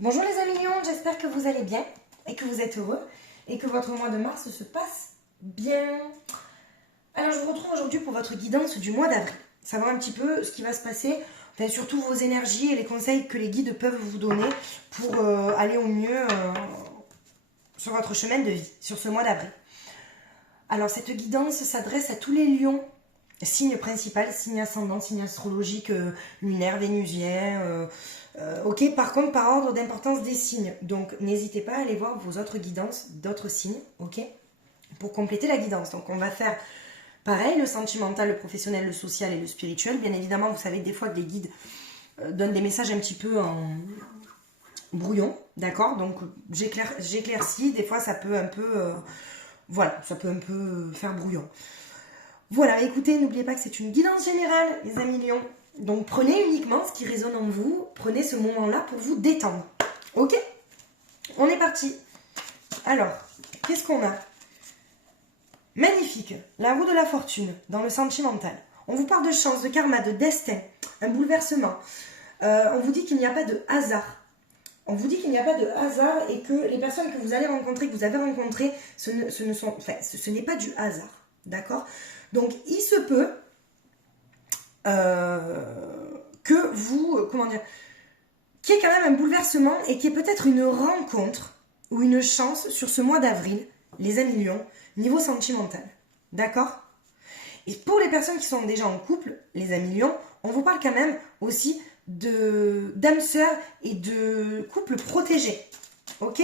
Bonjour les amis lions, j'espère que vous allez bien et que vous êtes heureux et que votre mois de mars se passe bien. Alors je vous retrouve aujourd'hui pour votre guidance du mois d'avril. Savoir un petit peu ce qui va se passer, enfin, surtout vos énergies et les conseils que les guides peuvent vous donner pour aller au mieux sur votre chemin de vie, sur ce mois d'avril. Alors cette guidance s'adresse à tous les lions, signe principal, signe ascendant, signe astrologique, lunaire, vénusien. Ok, par contre, par ordre d'importance des signes. Donc, n'hésitez pas à aller voir vos autres guidances d'autres signes, ok, pour compléter la guidance. Donc, on va faire pareil, le sentimental, le professionnel, le social et le spirituel. Bien évidemment, vous savez, des fois, que les guides donnent des messages un petit peu en brouillon, d'accord. Donc, j'éclaircis. Des fois, ça peut un peu... voilà, ça peut un peu faire brouillon. Voilà, écoutez, n'oubliez pas que c'est une guidance générale, les amis lions. Donc prenez uniquement ce qui résonne en vous, prenez ce moment-là pour vous détendre. Ok? On est parti. Alors, qu'est-ce qu'on a? Magnifique, la roue de la fortune, dans le sentimental. On vous parle de chance, de karma, de destin, un bouleversement. On vous dit qu'il n'y a pas de hasard. On vous dit qu'il n'y a pas de hasard et que les personnes que vous allez rencontrer, que vous avez rencontrées, ce n'est pas du hasard. D'accord? Donc, il se peut que vous, qu'il y ait quand même un bouleversement et qu'il y ait peut-être une rencontre ou une chance sur ce mois d'avril, les amis lions, niveau sentimental. D'accord? Et pour les personnes qui sont déjà en couple, les amis lions, on vous parle quand même aussi d'âme sœur et de couple protégé. Ok?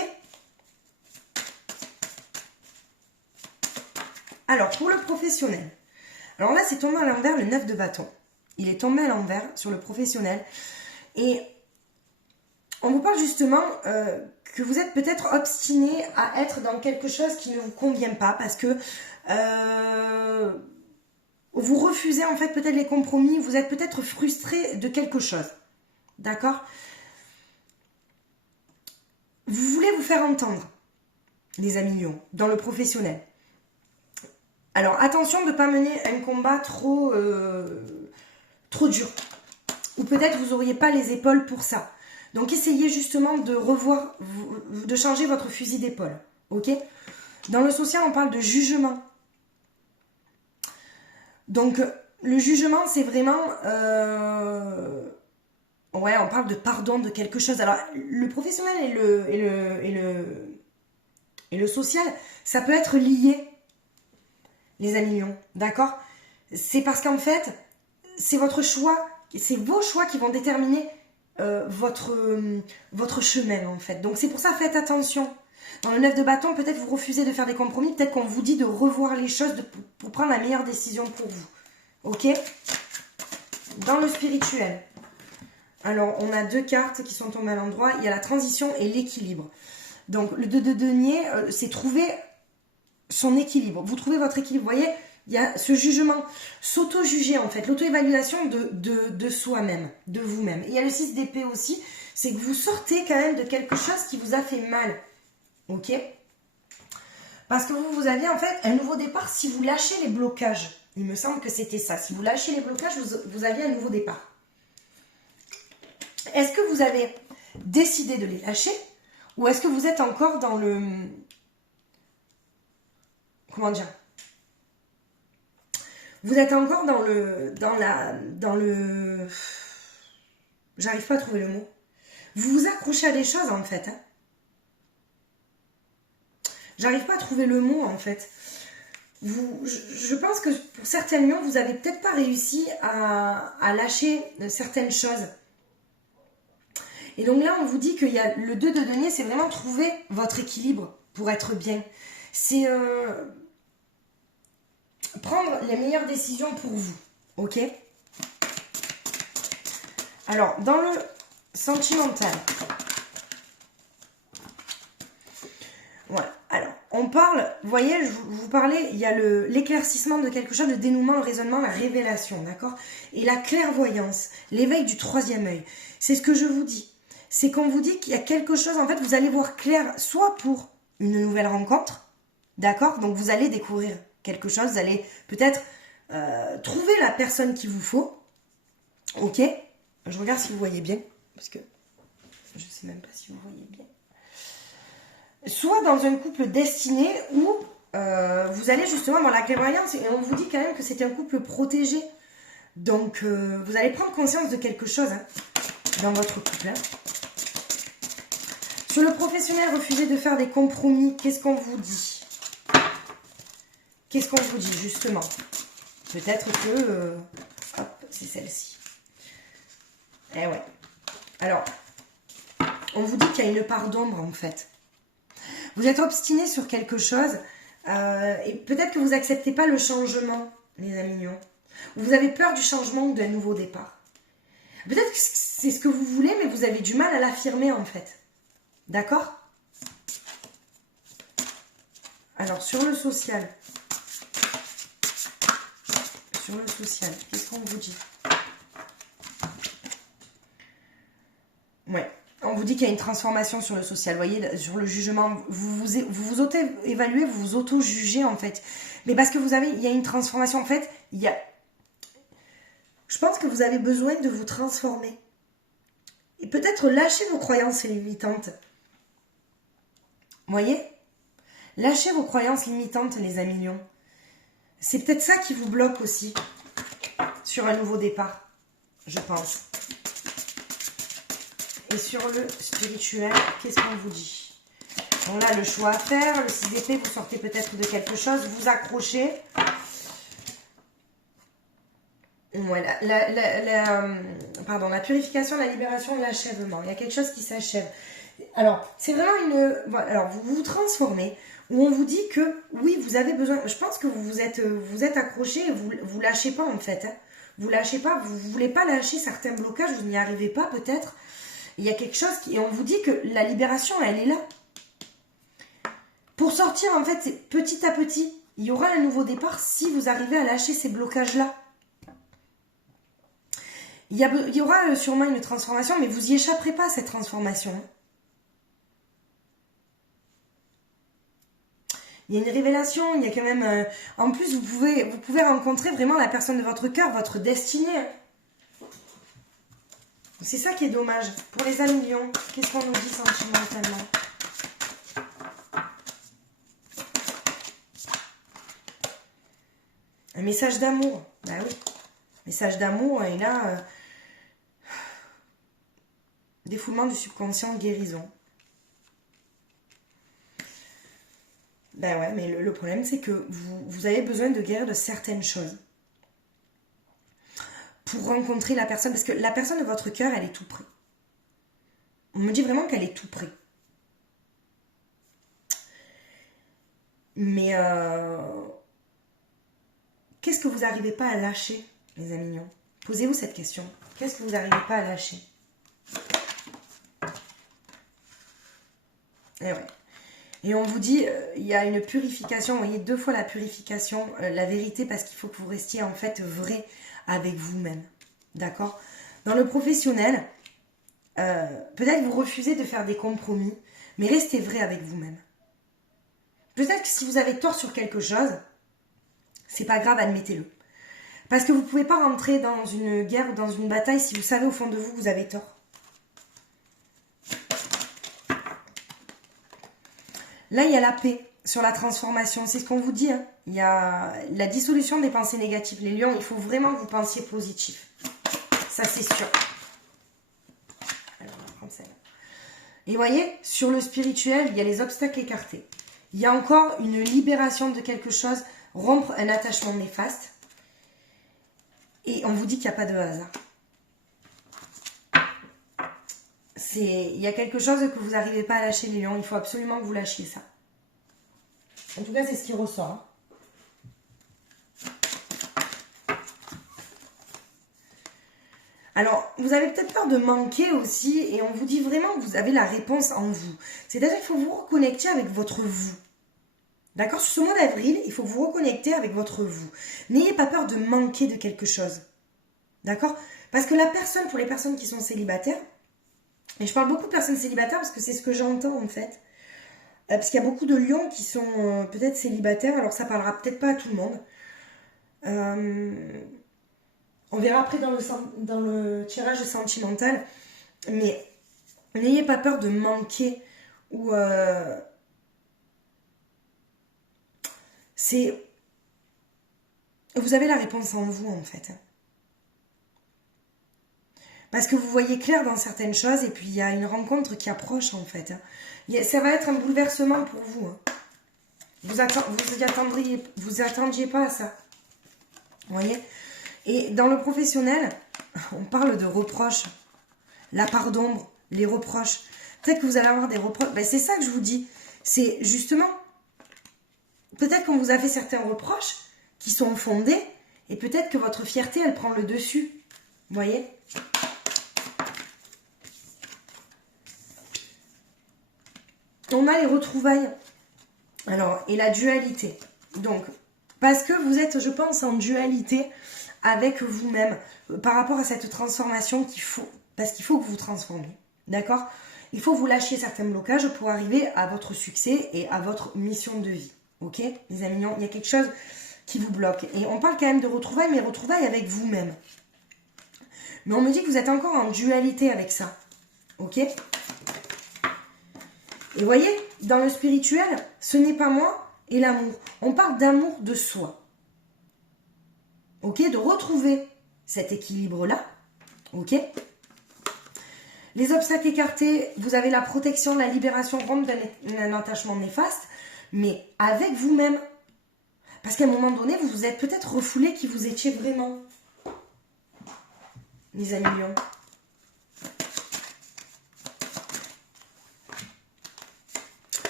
Alors, pour le professionnel, alors là, c'est tombé à l'envers le 9 de bâton. Il est tombé à l'envers sur le professionnel. Et on vous parle justement que vous êtes peut-être obstiné à être dans quelque chose qui ne vous convient pas parce que vous refusez en fait peut-être les compromis, vous êtes peut-être frustré de quelque chose. D'accord? Vous voulez vous faire entendre, les amis lions, dans le professionnel. Alors attention de ne pas mener un combat trop dur. Ou peut-être vous n'auriez pas les épaules pour ça. Donc essayez justement de revoir, de changer votre fusil d'épaule. Ok? Dans le social, on parle de jugement. Donc le jugement, c'est vraiment... ouais, on parle de pardon de quelque chose. Alors le professionnel et le social, ça peut être lié, les amis lions. D'accord? C'est parce qu'en fait, c'est votre choix, c'est vos choix qui vont déterminer votre chemin en fait. Donc c'est pour ça, faites attention. Dans le 9 de bâton, peut-être vous refusez de faire des compromis, peut-être qu'on vous dit de revoir les choses pour prendre la meilleure décision pour vous. Ok? Dans le spirituel, alors on a deux cartes qui sont tombées à l'endroit, il y a la transition et l'équilibre. Donc le 2 de denier, c'est trouver son équilibre. Vous trouvez votre équilibre, vous voyez? Il y a ce jugement, s'auto-juger en fait, l'auto-évaluation de soi-même, de vous-même. Et il y a le 6 d'épée aussi, c'est que vous sortez quand même de quelque chose qui vous a fait mal. Ok? Parce que vous aviez en fait un nouveau départ si vous lâchez les blocages. Il me semble que c'était ça. Si vous lâchez les blocages, vous aviez un nouveau départ. Est-ce que vous avez décidé de les lâcher? Ou est-ce que vous êtes encore dans le... Comment dire? Vous êtes encore dans le... J'arrive pas à trouver le mot. Vous vous accrochez à des choses, en fait. Hein. J'arrive pas à trouver le mot, en fait. Je pense que pour certains lions, vous avez peut-être pas réussi à lâcher certaines choses. Et donc là, on vous dit qu'il y a le 2 de denier, c'est vraiment trouver votre équilibre pour être bien. C'est... prendre les meilleures décisions pour vous, ok? Alors, dans le sentimental, voilà, alors, on parle, vous voyez, je vous parlais, il y a l'éclaircissement de quelque chose, le dénouement, le raisonnement, la révélation, d'accord? Et la clairvoyance, l'éveil du troisième œil, c'est ce que je vous dis. C'est qu'on vous dit qu'il y a quelque chose, en fait, vous allez voir clair, soit pour une nouvelle rencontre, d'accord? Donc, vous allez découvrir quelque chose, vous allez peut-être trouver la personne qu'il vous faut. Ok? Je regarde si vous voyez bien. Parce que Je ne sais même pas si vous voyez bien. Soit dans un couple destiné où vous allez justement dans la clairvoyance et on vous dit quand même que c'est un couple protégé. Donc, vous allez prendre conscience de quelque chose hein, dans votre couple. Hein. Sur le professionnel, refusez de faire des compromis. Qu'est-ce qu'on vous dit? Qu'est-ce qu'on vous dit, justement? Peut-être que... hop, c'est celle-ci. Eh ouais. Alors, on vous dit qu'il y a une part d'ombre, en fait. Vous êtes obstiné sur quelque chose. Et peut-être que vous n'acceptez pas le changement, les amis mignons. Vous avez peur du changement ou d'un nouveau départ. Peut-être que c'est ce que vous voulez, mais vous avez du mal à l'affirmer, en fait. D'accord? Alors, sur le social... Sur le social, qu'est-ce qu'on vous dit? Ouais, on vous dit qu'il y a une transformation sur le social. Vous voyez, sur le jugement, vous auto-évaluez, vous vous auto-jugez en fait. Mais parce que il y a une transformation en fait, je pense que vous avez besoin de vous transformer. Et peut-être lâcher vos croyances limitantes. Vous voyez? Lâchez vos croyances limitantes, les amis lions. C'est peut-être ça qui vous bloque aussi sur un nouveau départ, je pense. Et sur le spirituel, qu'est-ce qu'on vous dit? On a le choix à faire, le 6 d'épée, vous sortez peut-être de quelque chose, vous accrochez. Voilà, la purification, la libération, l'achèvement. Il y a quelque chose qui s'achève. Alors, c'est vraiment une... Voilà, alors, vous vous transformez, où on vous dit que, oui, vous avez besoin... Je pense que vous êtes accroché et vous lâchez pas, en fait. Hein. Vous lâchez pas, vous voulez pas lâcher certains blocages, vous n'y arrivez pas, peut-être. Il y a quelque chose qui... Et on vous dit que la libération, elle est là. Pour sortir, en fait, c'est petit à petit. Il y aura un nouveau départ si vous arrivez à lâcher ces blocages-là. Il y aura sûrement une transformation, mais vous y échapperez pas à cette transformation. Il y a une révélation, il y a quand même... En plus, vous pouvez rencontrer vraiment la personne de votre cœur, votre destinée. C'est ça qui est dommage. Pour les amis lions, qu'est-ce qu'on nous dit sentimentalement? Un message d'amour. Bah oui. Message d'amour, et là... défoulement du subconscient, guérison. Ben ouais, mais le problème, c'est que vous avez besoin de guérir de certaines choses. Pour rencontrer la personne, parce que la personne de votre cœur, elle est tout près. On me dit vraiment qu'elle est tout près. Mais qu'est-ce que vous n'arrivez pas à lâcher, les amis mignons? Posez-vous cette question. Qu'est-ce que vous n'arrivez pas à lâcher? Et ouais. Et on vous dit, il y a une purification, vous voyez, 2 fois la purification, la vérité, parce qu'il faut que vous restiez en fait vrai avec vous-même. D'accord? Dans le professionnel, peut-être vous refusez de faire des compromis, mais restez vrai avec vous-même. Peut-être que si vous avez tort sur quelque chose, c'est pas grave, admettez-le. Parce que vous ne pouvez pas rentrer dans une guerre ou dans une bataille si vous savez au fond de vous que vous avez tort. Là, il y a la paix sur la transformation. C'est ce qu'on vous dit. Hein. Il y a la dissolution des pensées négatives. Les lions, il faut vraiment que vous pensiez positif. Ça, c'est sûr. Alors, on va prendre celle-là. Et vous voyez, sur le spirituel, il y a les obstacles écartés. Il y a encore une libération de quelque chose, rompre un attachement néfaste. Et on vous dit qu'il n'y a pas de hasard. Il y a quelque chose que vous n'arrivez pas à lâcher, les lions. Il faut absolument que vous lâchiez ça. En tout cas, c'est ce qui ressort. Alors, vous avez peut-être peur de manquer aussi. Et on vous dit vraiment que vous avez la réponse en vous. C'est-à-dire qu'il faut vous reconnecter avec votre vous. D'accord? Sur ce mois d'avril, il faut vous reconnecter avec votre vous. N'ayez pas peur de manquer de quelque chose. D'accord? Parce que la personne, pour les personnes qui sont célibataires, et je parle beaucoup de personnes célibataires parce que c'est ce que j'entends en fait. Parce qu'il y a beaucoup de lions qui sont peut-être célibataires, alors ça parlera peut-être pas à tout le monde. On verra après dans le tirage sentimental. Mais N'ayez pas peur de manquer ou c'est... Vous avez la réponse en vous, en fait. Parce que vous voyez clair dans certaines choses et puis il y a une rencontre qui approche, en fait. Ça va être un bouleversement pour vous. Vous attendiez pas à ça. Vous voyez? Et dans le professionnel, on parle de reproches. La part d'ombre, les reproches. Peut-être que vous allez avoir des reproches. Ben, c'est ça que je vous dis. C'est justement, peut-être qu'on vous a fait certains reproches qui sont fondés et peut-être que votre fierté, elle prend le dessus. Vous voyez? On a les retrouvailles. Alors, et la dualité. Donc, parce que vous êtes, je pense, en dualité avec vous-même par rapport à cette transformation qu'il faut. Parce qu'il faut que vous vous transformiez. D'accord? Il faut vous lâcher certains blocages pour arriver à votre succès et à votre mission de vie. Ok? Les amis, il y a quelque chose qui vous bloque. Et on parle quand même de retrouvailles, mais retrouvailles avec vous-même. Mais on me dit que vous êtes encore en dualité avec ça. Ok? Et vous voyez, dans le spirituel, ce n'est pas moi et l'amour. On parle d'amour de soi. Ok? De retrouver cet équilibre-là. Ok? Les obstacles écartés, vous avez la protection, la libération ronde d'un attachement néfaste, mais avec vous-même. Parce qu'à un moment donné, vous vous êtes peut-être refoulé qui vous étiez vraiment. Les amis lions.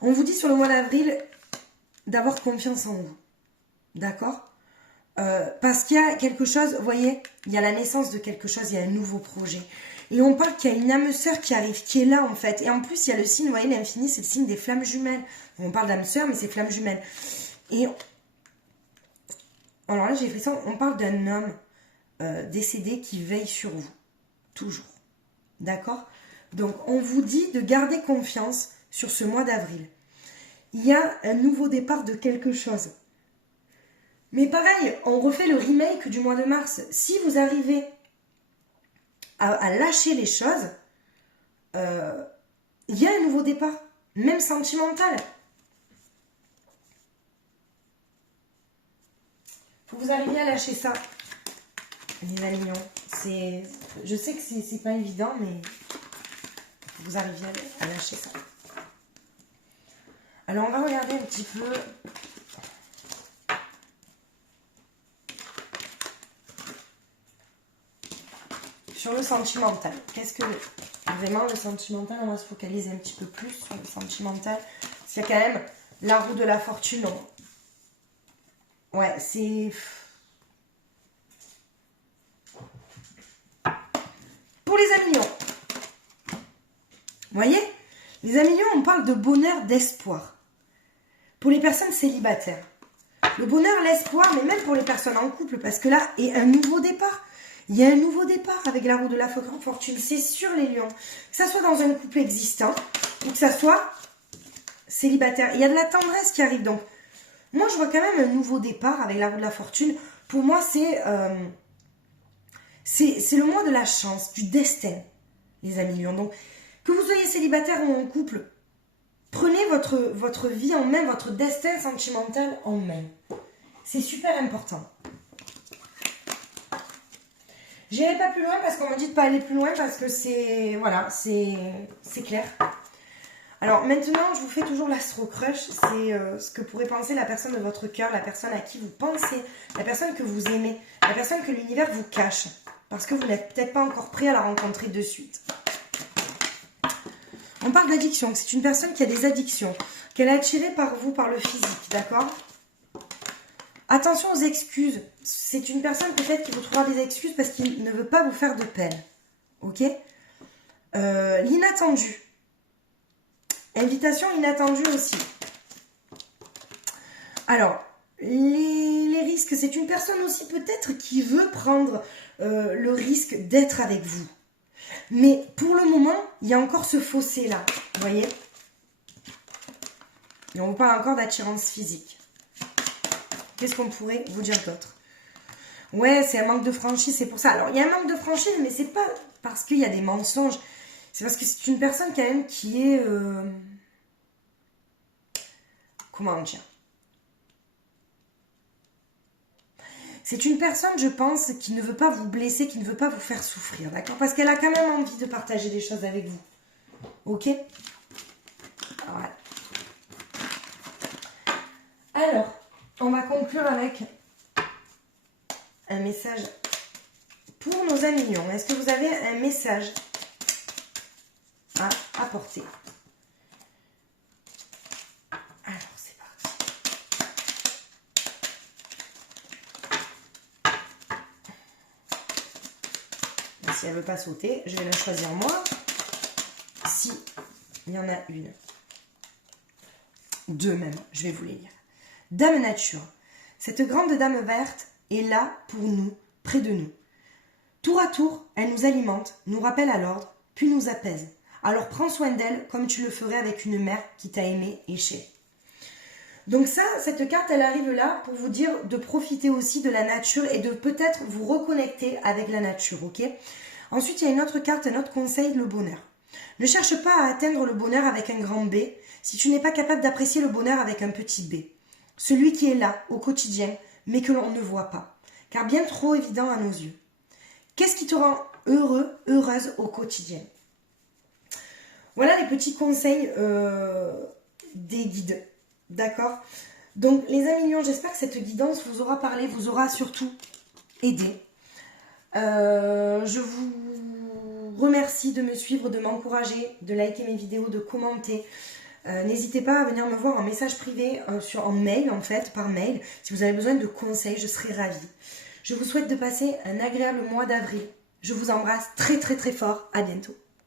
On vous dit sur le mois d'avril d'avoir confiance en vous. D'accord? Parce qu'il y a quelque chose, vous voyez, il y a la naissance de quelque chose, il y a un nouveau projet. Et on parle qu'il y a une âme sœur qui arrive, qui est là en fait. Et en plus, il y a le signe, vous voyez, l'infini, c'est le signe des flammes jumelles. On parle d'âme sœur, mais c'est flammes jumelles. Et alors là, j'ai fait ça, on parle d'un homme décédé qui veille sur vous. Toujours. D'accord? Donc, on vous dit de garder confiance sur ce mois d'avril. Il y a un nouveau départ de quelque chose. Mais pareil, on refait le remake du mois de mars. Si vous arrivez à lâcher les choses, il y a un nouveau départ, même sentimental. Faut que vous arriviez à lâcher ça, les amis. Je sais que c'est pas évident, mais faut que vous arriviez à lâcher ça. Alors, on va regarder un petit peu. Sur le sentimental, qu'est-ce que vraiment le sentimental, on va se focaliser un petit peu plus sur le sentimental. Parce qu'il y a quand même la roue de la fortune. Ouais, c'est... Pour les amis lions. Vous voyez? Les amis lions, on parle de bonheur, d'espoir. Pour les personnes célibataires. Le bonheur, l'espoir, mais même pour les personnes en couple, parce que là, il y a un nouveau départ. Il y a un nouveau départ avec la roue de la fortune, c'est sûr les lions. Que ça soit dans un couple existant ou que ça soit célibataire. Il y a de la tendresse qui arrive donc. Moi, je vois quand même un nouveau départ avec la roue de la fortune. Pour moi, c'est le mois de la chance, du destin, les amis lions. Donc, que vous soyez célibataire ou en couple, prenez votre vie en main, votre destin sentimental en main. C'est super important. J'irai pas plus loin parce qu'on me dit de pas aller plus loin parce que c'est... Voilà, c'est clair. Alors maintenant, je vous fais toujours l'astro-crush. C'est ce que pourrait penser la personne de votre cœur, la personne à qui vous pensez, la personne que vous aimez, la personne que l'univers vous cache. Parce que vous n'êtes peut-être pas encore prêt à la rencontrer de suite. On parle d'addiction. C'est une personne qui a des addictions, qu'elle est attirée par vous, par le physique, d'accord ? Attention aux excuses. C'est une personne peut-être qui vous trouvera des excuses parce qu'il ne veut pas vous faire de peine. Ok ? L'inattendu. Invitation inattendue aussi. Alors, les risques, c'est une personne aussi peut-être qui veut prendre le risque d'être avec vous. Mais pour le moment, il y a encore ce fossé-là. Vous voyez ? Et on vous parle encore d'attirance physique. Qu'est-ce qu'on pourrait vous dire d'autre? Ouais, c'est un manque de franchise, c'est pour ça. Alors, il y a un manque de franchise, mais c'est pas parce qu'il y a des mensonges. C'est parce que c'est une personne quand même qui est... comment dire? C'est une personne, je pense, qui ne veut pas vous blesser, qui ne veut pas vous faire souffrir, d'accord? Parce qu'elle a quand même envie de partager des choses avec vous. Ok? Voilà. Alors, on va conclure avec un message pour nos amis lions. Est-ce que vous avez un message à apporter? Alors, c'est parti. Si elle ne veut pas sauter, je vais la choisir moi. Si il y en a une, deux même, je vais vous les lire. Dame Nature, cette grande dame verte est là pour nous, près de nous. Tour à tour, elle nous alimente, nous rappelle à l'ordre, puis nous apaise. Alors prends soin d'elle comme tu le ferais avec une mère qui t'a aimé et chéri. Donc ça, cette carte, elle arrive là pour vous dire de profiter aussi de la nature et de peut-être vous reconnecter avec la nature, ok? Ensuite, il y a une autre carte, un autre conseil, le bonheur. Ne cherche pas à atteindre le bonheur avec un grand B si tu n'es pas capable d'apprécier le bonheur avec un petit b. Celui qui est là, au quotidien, mais que l'on ne voit pas, car bien trop évident à nos yeux. Qu'est-ce qui te rend heureux, heureuse au quotidien? Voilà les petits conseils des guides, d'accord? Donc les amis lions, j'espère que cette guidance vous aura parlé, vous aura surtout aidé. Je vous remercie de me suivre, de m'encourager, de liker mes vidéos, de commenter. N'hésitez pas à venir me voir en message privé, en mail en fait, par mail. Si vous avez besoin de conseils, je serai ravie. Je vous souhaite de passer un agréable mois d'avril. Je vous embrasse très très très fort. À bientôt.